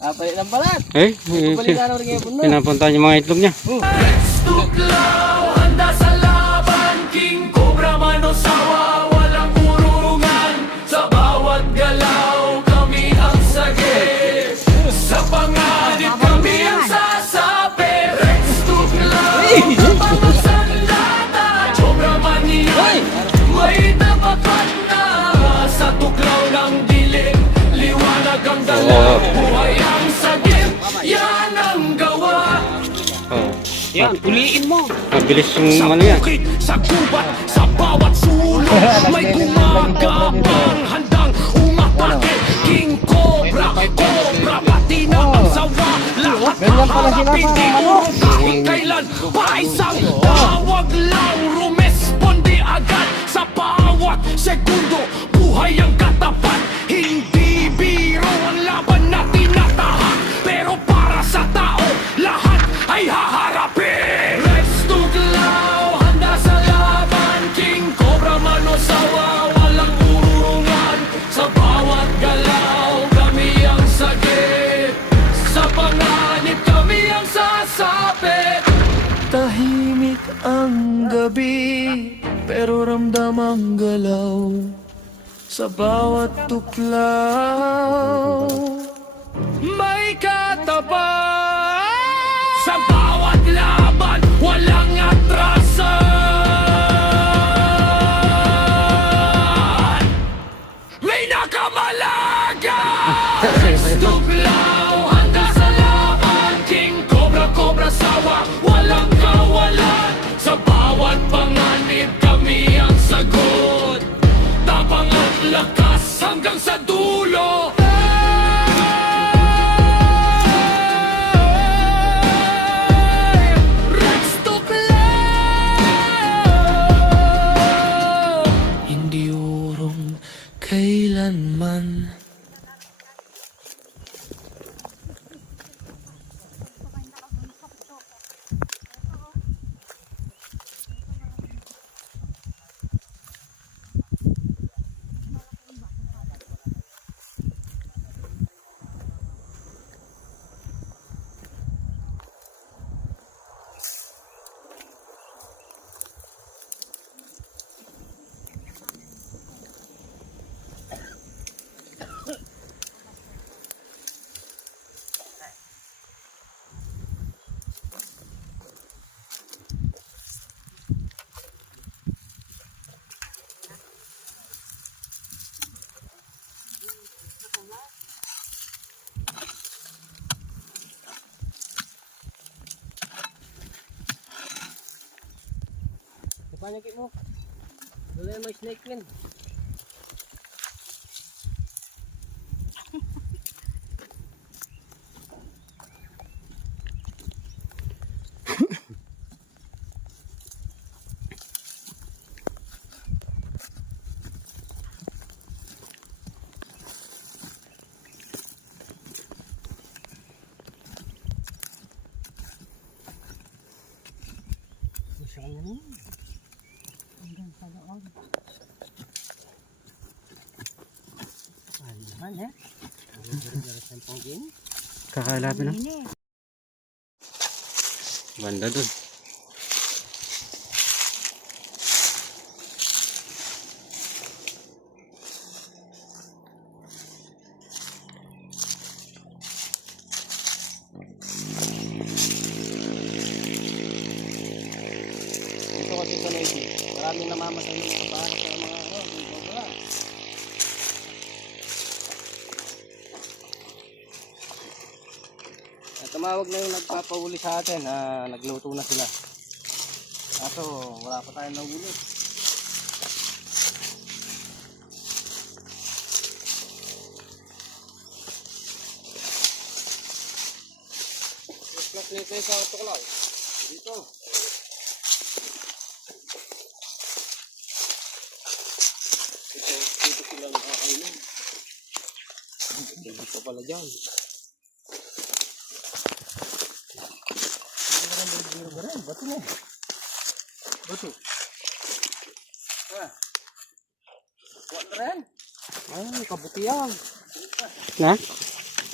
Palit ng balat. Pinapunta rin yung puno. niya mga itlog niya. Tuklaw, handa sa laban, King Cobra Manosawa, walang urungan. Sa bawat galaw, kami ang sagip. Sa panganib, kami ang sasapi. Rex Tuklaw, kapatid sa lata, Cobra Mania, may tapakan na. Sa tuklaw ng dilim, liwanag ang dala. Buhay ang sagip, yan ang gawa. Yan, uliin mo. Mabilis yung Sa ano yan. bukid, sa gubat, sa bawat sulok, may gumagapang handang umatake. King Cobra, Cobra, pati na ang sawa. Lahat maharapin, di urong kailan. Paisang tawag lang, rumesponde agad. Sa bawat segundo, buhay ang katapat. Hindi biro ang laban na tinatahak, pero para sa tao, lahat ay haharapin. Rex Tuklaw, handa sa laban, King Cobra Manosawa, walang urungan. Sa bawat galaw, kami ang sagip. Sa panganib, kami ang sasapit. Tahimik ang gabi, pero ramdam ang galaw. Sa bawat tuklaw, may katapat. Sa bawat laban, walang atrasan. May nakamalagan. Tuklaw, handa sa laban, King Cobra, Cobra Sawa, walang kawalan. Sa bawat panganib, kami ang sagot. Tapang at lakas hanggang sa dulo. Rex Tuklaw, hindi urong kailanman. Panyakit mo. Dala may snake pin. Kakalapin na. Banda dun. Ito kasi sa Navy. Maraming namamatay ng mga bahay sa mga wala. Tumawag na yung nagpapahuli sa atin na nagluto na sila. Kaso wala pa tayong nahuli. Plus nito sa tuklaw. Dito. Dito sila nakakainin. Dito pala dyan. Bato mo. Bato. Wala rin. Ay, kabuti yan. Na?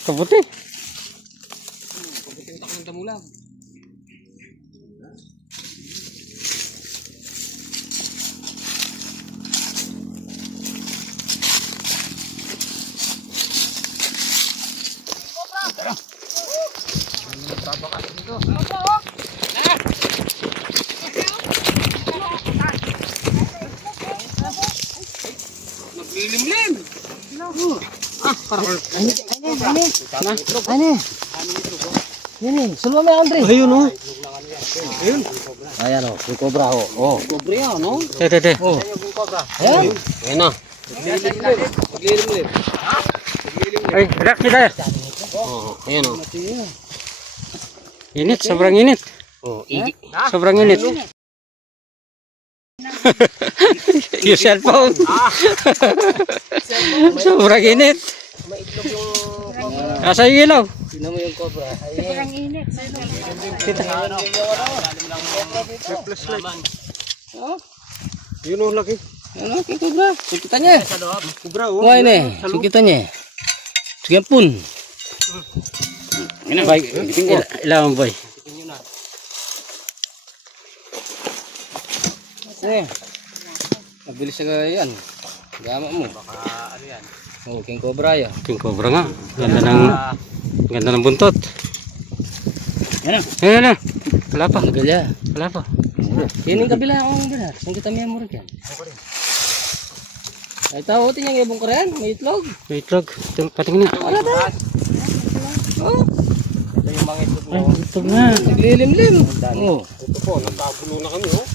Kabuti. damulang. Naglilimlim. Ini, sulma may Andre. Ayun oh. Ayan oh, yung cobra oh. Oh. Kobre yan, no? Tete. Oh. Ayan. Ayun na. Naglilimlim. Ay, relax kita. Oh, ayan o. Init, sobrang init. Oh, Sobrang init. Yung cellphone. Sobrang init. maitlog yung Asa yung ilaw? Tingnan mo yung cobra. Sobrang init. Yun oh, laki. Ano, kay cobra. Sukitan niya. Kubra oh. Kuha ini, sukitan niya. Sige pun. Boy, ilaw boy. Eh. Mabilis siya yan. Gama mo. Baka ano yan. Oh, king cobra ya. King cobra nga. Ganda ng buntot. Yan. Ayun na. Wala pa. Galya. Wala pa. Yan yung kabila akong benar. Saan kita may amurag yan? Ay tao, tingnan yung ibong korean. May itlog. May itlog. Patingin na. Wala ta. Oh. Ito yung mga itlog Ay, mo. itlog na. Naglilimlim. Oh. Ito po, nagkagulo na kami oh.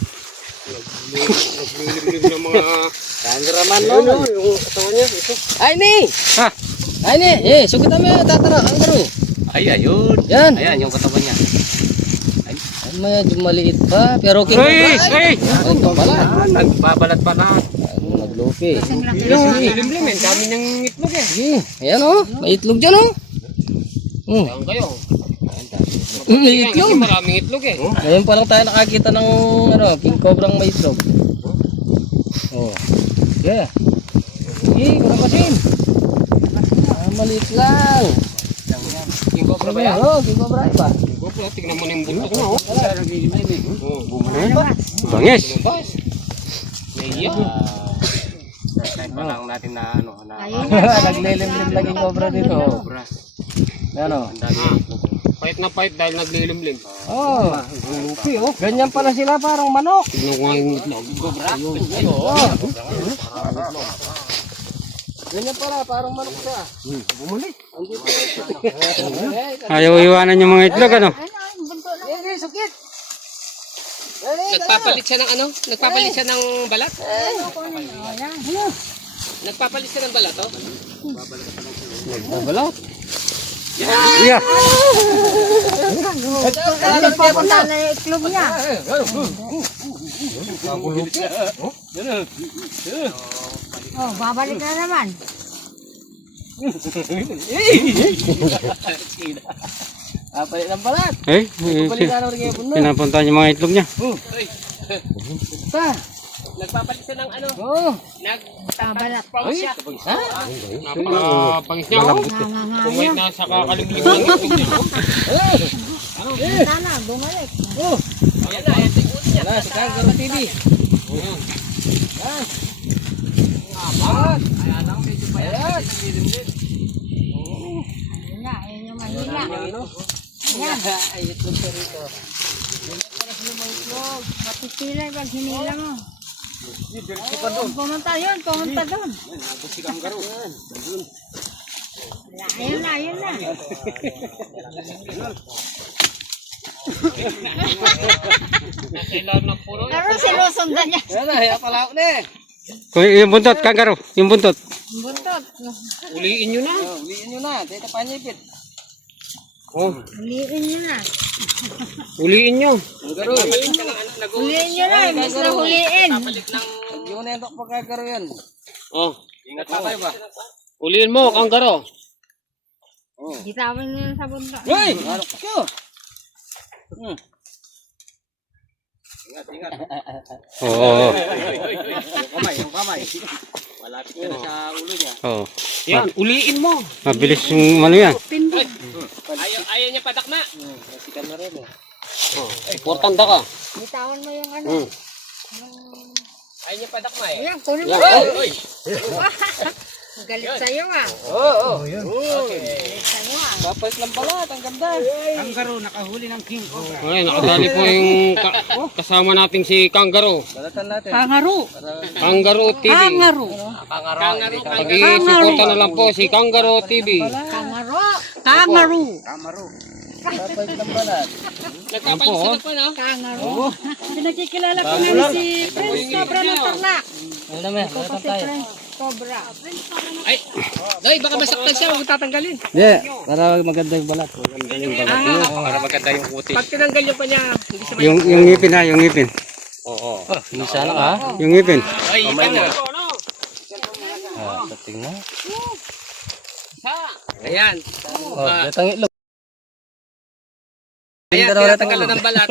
Naglilimlim ng mga... Cameraman Ayun no. oh, yung asawa niya. Ito. Ay ni. Ha? Ay ni. Eh, sukitan mo yung tatara. Ang garo. Ay, ayun. Yan. Ayan, yung katawan niya. Ay, medyo maliit pa. Pero king cobra. Ay! Ay! Ay, pala. Nagbabalat pa na. Naglupi. Yung limlim, eh. Dami niyang itlog eh. Sige. Ayan oh. May itlog dyan oh. Ayan kayo. May Kasi itlog. maraming itlog eh. Ngayon pa lang tayo nakakita ng ano, king cobrang may itlog. Oh. Yeah. Sige, kurapasin. Maliit lang. King cobra ba yan? Oh, king cobra ba? Cobra, tignan mo na yung buntot na oh. Bangis. Naiya. Time pa lang natin na ano, na naglilimlim lang yung cobra dito. Ano? Pahit na pahit dahil naglilimlim. Oh, lupi oh. Ganyan pala sila parang manok. Tignan ko nga yung itlog. Oh. Ganyan pala parang manok siya. Bumalik. Ayaw iwanan yung mga itlog ano? Eh, sakit. Nagpapalit siya ng ano? Nagpapalit siya ng balat? Nagpapalit siya ng balat oh? Nagbabalot. Yeah. Nagpapunta na yung itlog niya. Oh, babalik na naman. Palit ng balat. Eh, Balikan na rin yung puno. pinapunta yung mga itlog niya. Ta. Nagpapalit siya ng ano? Oh. Babalat. Siya. Ha? Napakapangis niya oh. Kung wait na sa kakalimlim ng itlog niya oh. Sana, bumalik. Oh. Ayan na, ito yung ulo niya. Wala, sa Kangaroo TV. Ayan. Yan. Apat. Ayan lang, medyo pa yan. Ayan. Ayun na, ayun yung mahina. Yan. Ay, itlog pa rito. Mapipilay pag hinila mo. Pumunta yun, pumunta doon. Ayun na, ayun na. Kailangan ng puro yan. Pero sinusundan niya. Yan na, haya pala ako na eh. Kung yung buntot, kangaroo, yung buntot. Buntot. Uliin nyo na. Oh, uliin nyo na. Tita panyipit. Huliin niyo na. Uliin nyo. Kangaroo. Huliin niyo na, imbis na huliin. Huwag nyo na yung pagkagaro yan. Oh. Ingat pa kayo ba? Uliin mo, kanggaro. Gitawan niyo sa buntot. Hoy! Harap kayo. Oo. Yung kamay. Malapit ka na sa ulo niya. Oo. Yan, uliin mo. Mabilis yung ano yan. Pindot. Ayaw niya padakma. Nasikan na rin eh. Importante ka. Bitawan mo yung ano. Ayaw niya padakma eh. Ayan, kunin mo. Oy! Galit sa'yo ah. Oo. Galit sa'yo ah. Papalit lang pala. Ang ganda. Ay, nakadali po yung kasama nating si Kangaroo. Balatan natin. Kangaroo. Kangaroo TV. Kangaroo. Pag-i-suporta na lang po si Kangaroo TV. Kangaro. Kangaroo. Papalit lang balat. Nagpapalit sila pa no? Kangaro. Pinagkikilala ko na si Prince Cobra ng Tarlac. Ano naman? Balatan tayo. Cobra. Ay! Doy, baka masaktan siya. Huwag tatanggalin. Hindi. Para maganda yung balat. Maganda yung balat. Para maganda yung kutis. Pag tinanggal yung kanya, hindi siya Yung ngipin ha, yung ngipin. Oo. Isa lang ha. Yung ngipin. Ay, ikan na. Tating na. Ayan. Oh, datang itlog. Ayan, tinatanggal na ng balat.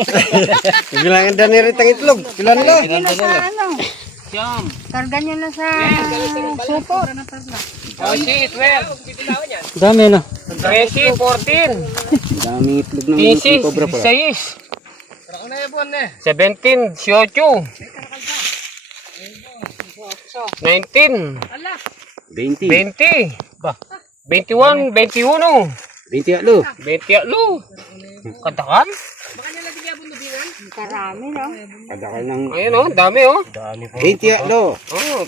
Bilangan na niritang itlog. Kilan na. Karga nyo na sa ano. Siyam. Karga nyo na sa supot. Oh, si 12. Bitilawan yan. Dami na. 13, 14. Daming itlog ng 15, cobra pala. 16. 17, 18. 19. 20. 20. 21, 21. 20 alo. 20 alo. Katakan? Karami no. Kadakal ng Ayun oh, dami oh. 20 alo. Oh.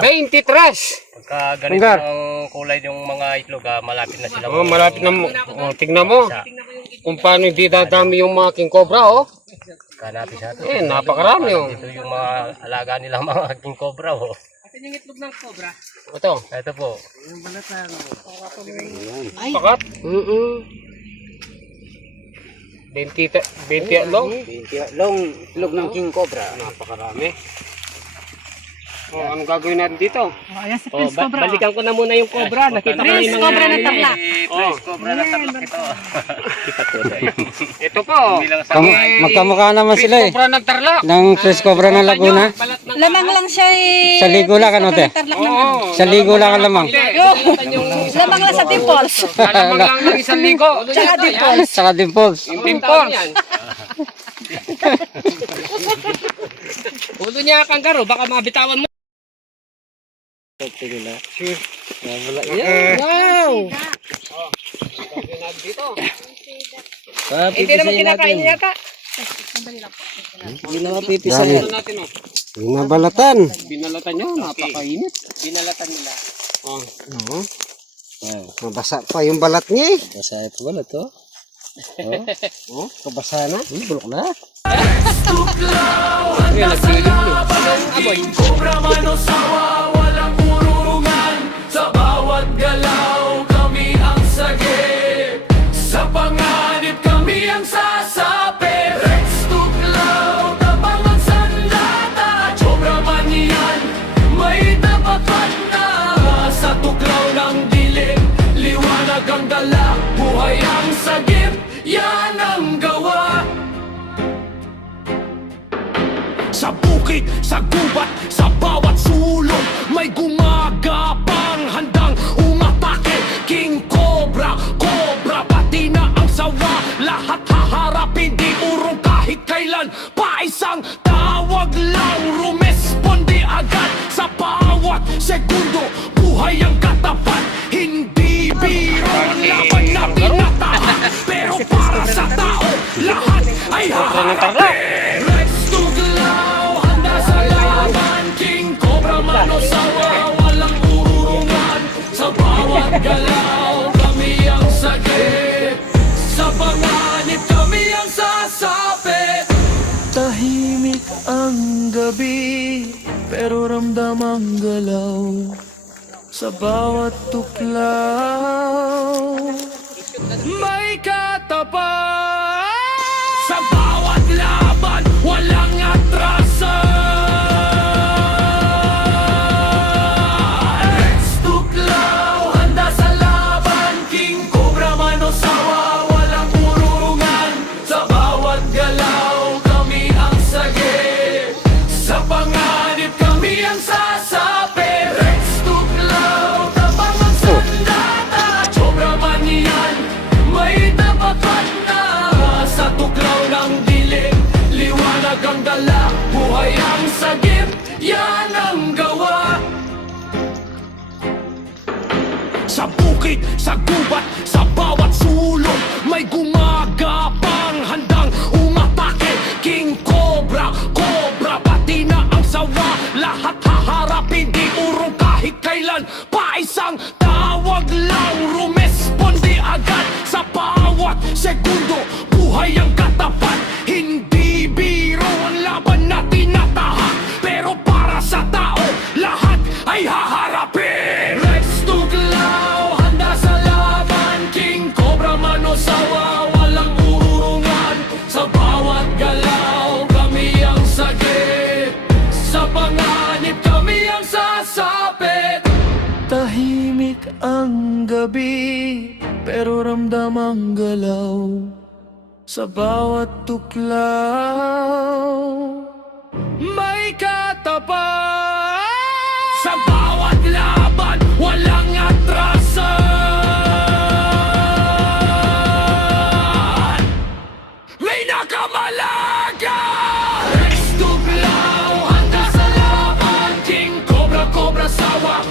23. Pagka ganito Tunggar. ang kulay ng mga itlog, malapit na sila. Oh, malapit na mo. Oh, tignan mo. Kung paano hindi dadami yung mga king cobra oh. Kalapit sa atin. Eh, napakarami oh. Ito yung mga alaga nilang mga king cobra. Oh. Ito. Ito po. Pakat. 20 alo. 20 long itlog ng king cobra. Napakarami. Oh, anong gagawin natin dito? Ayan si Oh, Prince Cobra. Balikan ko na muna yung cobra. Nakita ko na Prince yung mga... Cobra ng Tarlac. Oh, Cobra na tatlak ito. ito po. Magkamukha naman sila eh. Cobra ng Tarlac. Ng Prince Cobra ng Laguna. Balat ng Lamang lang siya eh. Sa ligo lang ano te? Tarlac naman. Sa ligo lang ang lamang. Lamang lang sa dimples. Lamang lang ng isang ligo. Tsaka dimples. Saka dimples. Yung dimples. Ulo niya kangaroo, baka mabitawan mo. Wow! Dito. Hindi naman kinakain niya ka. Hindi naman pipisan. Ito natin oh. Binabalatan. Binalatan nyo, napakainit. Binalatan nila. Oh. Mabasa pa yung balat niya eh. Basa ito balat to. Oh, kabasa na. Bulok na. Ayan, nagsiling mo. Anong amoy? Cobra man o sawa, walang urungan. Sa bawat galaw, kami ang sagip. Sa panganib, kami ang sasapi. Rex tuklaw, tabang ang sandata. Cobra man yan, may tapatan na. Sa tuklaw ng dilim, liwanag ang dala. Buhay ang sagip, yan ang gawa. Sa bukid, sa gubat, sa bawat sulok, may gumagapang handang umatake. King Cobra, Cobra, pati na ang sawa. Lahat haharapin, di urong kahit kailan. Paisang tawag lang, rumesponde agad. Sa bawat segundo, buhay ang katapat. Hindi biro laban na tinatahan, pero para sa tao, lahat ay haharapin. Rex Tuglaw, handa sa laban. King Cobra man o sawa, walang urungan. Sa bawat galaw, kami ang sagip. Sa panganib, kami ang sasapit. Tahimik ang gabi, pero ramdam ang galaw. Sa bawat tuklaw, may katapat. Sa bawat laban, walang atrasan. Rex Tuklaw, handa sa laban. King Cobra man o sawa, walang urungan. Sa bawat galaw, kami ang sagip. Sa panganib, kami ang sasapi. Rex Tuklaw, tabang ang sandata. ang gabi, pero ramdam ang galaw sa bawat tuklaw. May katapat sa bawat laban, walang atrasan. May nakamalaga, Rex Tuglaw, handa sa laban. King Cobra, Cobra Sawa,